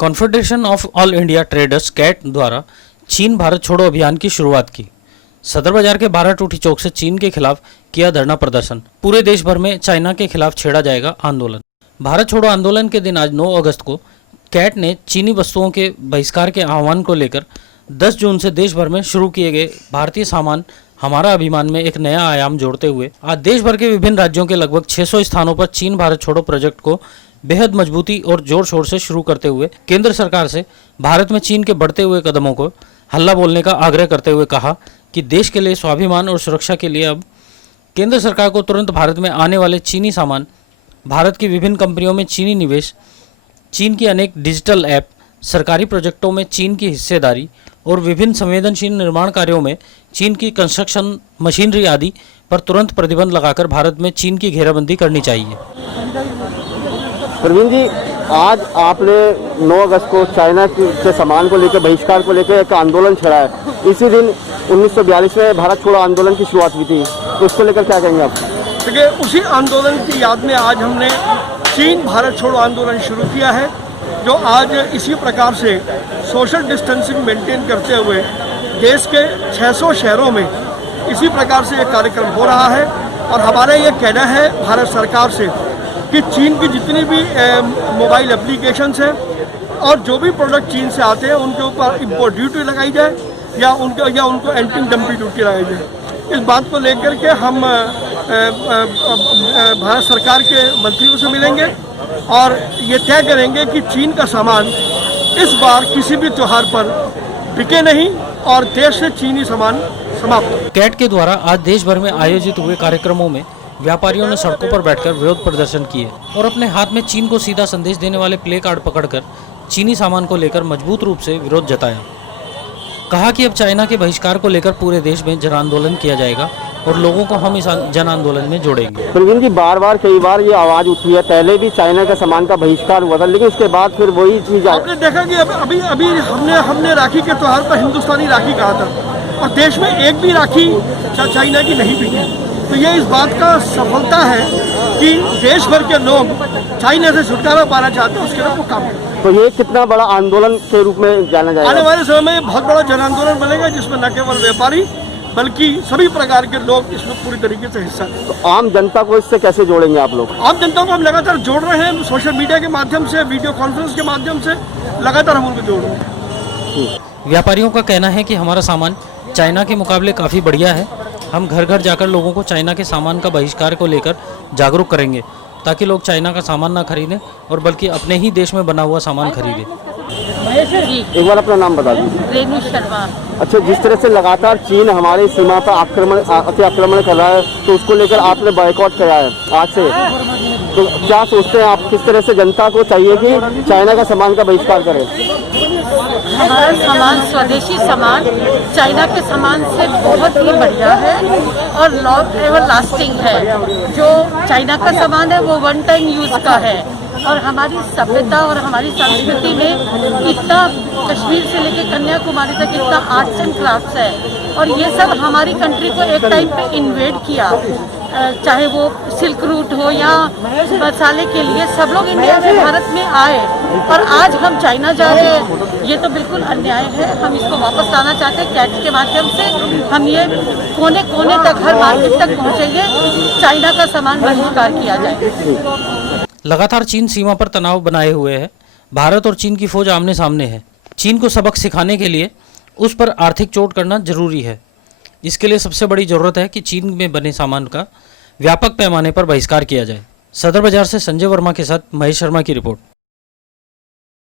Confederation of All India Traders CAIT द्वारा चीन भारत छोड़ो अभियान की शुरुआत की। सदर बाजार के 12 टूटी चौक से चीन के खिलाफ किया धरना प्रदर्शन। पूरे देश भर में चाइना के खिलाफ छेड़ा जाएगा आंदोलन। भारत छोड़ो आंदोलन के दिन आज 9 अगस्त को कैट ने चीनी वस्तुओं के बहिष्कार के आह्वान को लेकर 10 जून से देश भर में शुरू किए गए भारतीय सामान हमारा अभियान में एक नया आयाम जोड़ते हुए आज देश भर के विभिन्न राज्यों के लगभग 600 स्थानों पर चीन भारत छोड़ो प्रोजेक्ट को बेहद मजबूती और जोर शोर से शुरू करते हुए केंद्र सरकार से भारत में चीन के बढ़ते हुए कदमों को हल्ला बोलने का आग्रह करते हुए कहा कि देश के लिए स्वाभिमान और सुरक्षा के लिए अब केंद्र सरकार को तुरंत भारत में आने वाले चीनी सामान, भारत की विभिन्न कंपनियों में चीनी निवेश, चीन की अनेक डिजिटल ऐप, सरकारी प्रोजेक्टों में चीन की हिस्सेदारी और विभिन्न संवेदनशील निर्माण कार्यों में चीन की कंस्ट्रक्शन मशीनरी आदि पर तुरंत प्रतिबंध लगाकर भारत में चीन की घेराबंदी करनी चाहिए। प्रवीण जी, आज आपने 9 अगस्त को चाइना के सामान को लेकर बहिष्कार को लेकर एक आंदोलन छेड़ा है। इसी दिन 1942 में भारत छोड़ो आंदोलन की शुरुआत हुई थी, तो उसको लेकर क्या कहेंगे आप? देखिए, उसी आंदोलन की याद में आज हमने चीन भारत छोड़ो आंदोलन शुरू किया है, जो आज इसी प्रकार से सोशल डिस्टेंसिंग मेंटेन करते हुए देश के 600 शहरों में इसी प्रकार से एक कार्यक्रम हो रहा है। और हमारा ये कहना है भारत सरकार से कि चीन की जितनी भी मोबाइल एप्लीकेशंस हैं और जो भी प्रोडक्ट चीन से आते हैं उनके ऊपर इम्पोर्ट ड्यूटी लगाई जाए या उनको एंटी डंपिंग ड्यूटी लगाई जाए। इस बात को लेकर के हम भारत सरकार के मंत्रियों से मिलेंगे और ये तय करेंगे कि चीन का सामान इस बार किसी भी त्यौहार पर बिके नहीं और देश से चीनी सामान समाप्त। कैट के द्वारा आज देश भर में आयोजित हुए कार्यक्रमों में व्यापारियों ने सड़कों पर बैठकर विरोध प्रदर्शन किए और अपने हाथ में चीन को सीधा संदेश देने वाले प्ले कार्ड पकड़कर चीनी सामान को लेकर मजबूत रूप से विरोध जताया। कहा कि अब चाइना के बहिष्कार को लेकर पूरे देश में जन आंदोलन किया जाएगा और लोगों को हम इस जन आंदोलन में जोड़ेंगे। प्रवीण जी, कई बार ये आवाज उठी है, पहले भी चाइना का सामान का बहिष्कार हुआ था, लेकिन उसके बाद फिर वही चीज आपने देखा कि अभी हमने राखी के त्योहार पर हिंदुस्तानी राखी कहा था और देश में एक भी राखी चाइना की नहीं बिकी। तो ये इस बात का सफलता है कि देश भर के लोग चाइना से छुटकारा पाना चाहते हैं, उसके लिए वो काम है। तो ये कितना बड़ा आंदोलन के रूप में जाना जाएगा? आने वाले समय में बहुत बड़ा जन आंदोलन बनेगा, जिसमें न केवल व्यापारी बल्कि सभी प्रकार के लोग इसमें पूरी तरीके से हिस्सा लें। तो आम जनता को इससे कैसे जोड़ेंगे आप लोग? आम जनता को हम लगातार जोड़ रहे हैं, सोशल मीडिया के माध्यम से, वीडियो कॉन्फ्रेंस के माध्यम से लगातार हम उनको जोड़ रहे हैं। व्यापारियों का कहना है कि हमारा सामान चाइना के मुकाबले काफ़ी बढ़िया है। हम घर घर जाकर लोगों को चाइना के सामान का बहिष्कार को लेकर जागरूक करेंगे ताकि लोग चाइना का सामान ना खरीदें और बल्कि अपने ही देश में बना हुआ सामान खरीदें। एक बार अपना नाम बता दीजिए। रेणु शर्मा। अच्छा, जिस तरह से लगातार चीन हमारी सीमा पर आक्रमण कर रहा है, तो उसको लेकर आपने बॉयकॉट किया है आज से, तो क्या सोचते हैं आप, किस तरह से जनता को चाहिए कि चाइना का सामान का बहिष्कार करें? हमारा सामान स्वदेशी सामान चाइना के सामान से बहुत ही बढ़िया है और लॉन्ग एवर लास्टिंग है। जो चाइना का सामान है वो 1 टाइम यूज का है और हमारी सभ्यता और हमारी संस्कृति में इतना कश्मीर से लेकर कन्याकुमारी तक इतना आर्ट्स एंड क्राफ्ट्स है और ये सब हमारी कंट्री को एक टाइम पे इन्वेड किया, चाहे वो सिल्क रूट हो या मसाले के लिए सब लोग इंडिया में भारत में आए और आज हम चाइना जा रहे हैं। ये तो बिल्कुल अन्याय है, हम इसको वापस लाना चाहते हैं। कैट के माध्यम से हम ये कोने कोने तक, हर मार्केट तक पहुँचेंगे, चाइना का सामान बहिष्कार किया जाए। लगातार चीन सीमा पर तनाव बनाए हुए है। भारत और चीन की फौज आमने सामने है। चीन को सबक सिखाने के लिए उस पर आर्थिक चोट करना जरूरी है। इसके लिए सबसे बड़ी ज़रूरत है कि चीन में बने सामान का व्यापक पैमाने पर बहिष्कार किया जाए। सदर बाजार से संजय वर्मा के साथ महेश शर्मा की रिपोर्ट।